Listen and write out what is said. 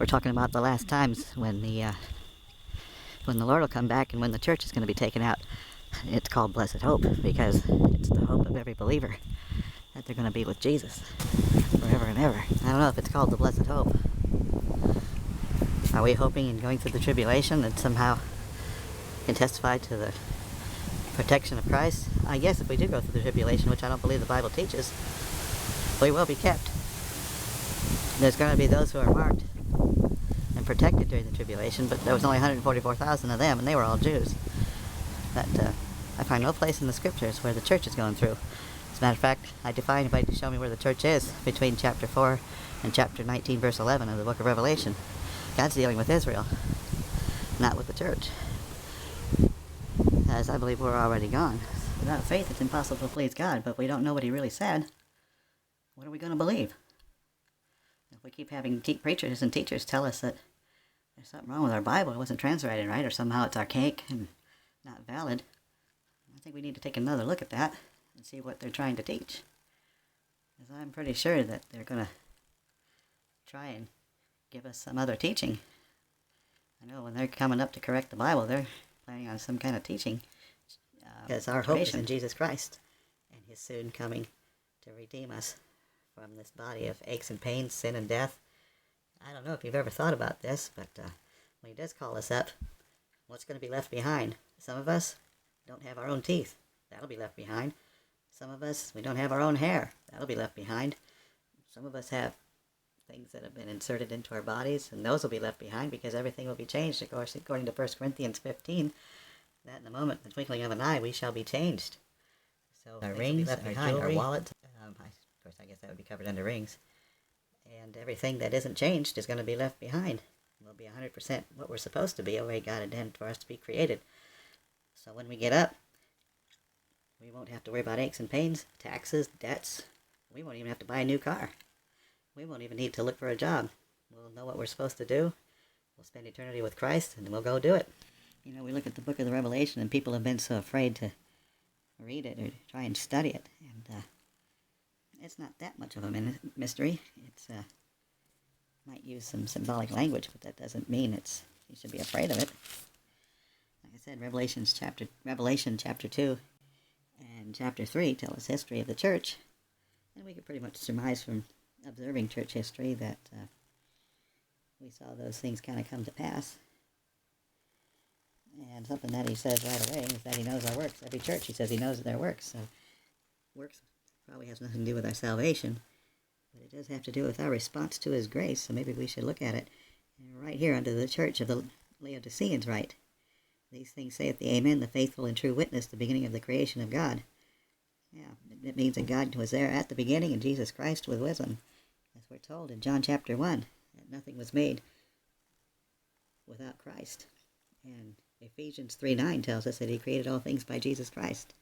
We're talking about the last times when the Lord will come back and when the church is going to be taken out. It's called blessed hope because it's the hope of every believer that they're going to be with Jesus forever and ever. I don't know if it's called the blessed hope. Are we hoping and going through the tribulation that somehow can testify to the protection of Christ? I guess if we do go through the tribulation, which I don't believe the Bible teaches, we will be kept. There's going to be those who are marked and protected during the tribulation, but there was only 144,000 of them, and they were all Jews. But I find no place in the scriptures where the church is going through. As a matter of fact, I defy anybody to show me where the church is between chapter 4 and chapter 19, verse 11 of the book of Revelation. God's dealing with Israel, not with the church. As I believe we're already gone. Without faith, it's impossible to please God, but if we don't know what he really said, what are we going to believe? If we keep having preachers and teachers tell us that there's something wrong with our Bible, it wasn't translated right, or somehow it's archaic and not valid, I think we need to take another look at that and see what they're trying to teach. Because I'm pretty sure that they're going to try and give us some other teaching. I know when they're coming up to correct the Bible, they're planning on some kind of teaching. Because our hope is in Jesus Christ and his soon coming to redeem us from this body of aches and pains, sin and death. I don't know if you've ever thought about this, but when he does call us up, what's going to be left behind? Some of us don't have our own teeth. That'll be left behind. Some of us, we don't have our own hair. That'll be left behind. Some of us have things that have been inserted into our bodies, and those will be left behind because everything will be changed. Of course, according to 1 Corinthians 15, that in the moment, the twinkling of an eye, we shall be changed. So our rings, left behind, our wallet. Of course, I guess that would be covered under rings. And everything that isn't changed is going to be left behind. We'll be 100% what we're supposed to be, the way God intended for us to be created. So when we get up, we won't have to worry about aches and pains, taxes, debts. We won't even have to buy a new car. We won't even need to look for a job. We'll know what we're supposed to do. We'll spend eternity with Christ, and we'll go do it. You know, we look at the book of the Revelation, and people have been so afraid to read it or try and study it. And it's not that much of a mystery. It's might use some symbolic language, but that doesn't mean you should be afraid of it. Like I said, Revelation chapter 2 and chapter 3 tell us history of the church, and we could pretty much surmise from observing church history that we saw those things kind of come to pass. And something that he says right away is that he knows our works. Every church, he says he knows their works. So works probably has nothing to do with our salvation, but it does have to do with our response to his grace. So maybe we should look at it. And right here under the church of the Laodiceans, right? These things saith the Amen, the faithful and true witness, the beginning of the creation of God. Yeah, it means that God was there at the beginning and Jesus Christ was with him. As we're told in John chapter 1, that nothing was made without Christ. And Ephesians 3:9 tells us that he created all things by Jesus Christ.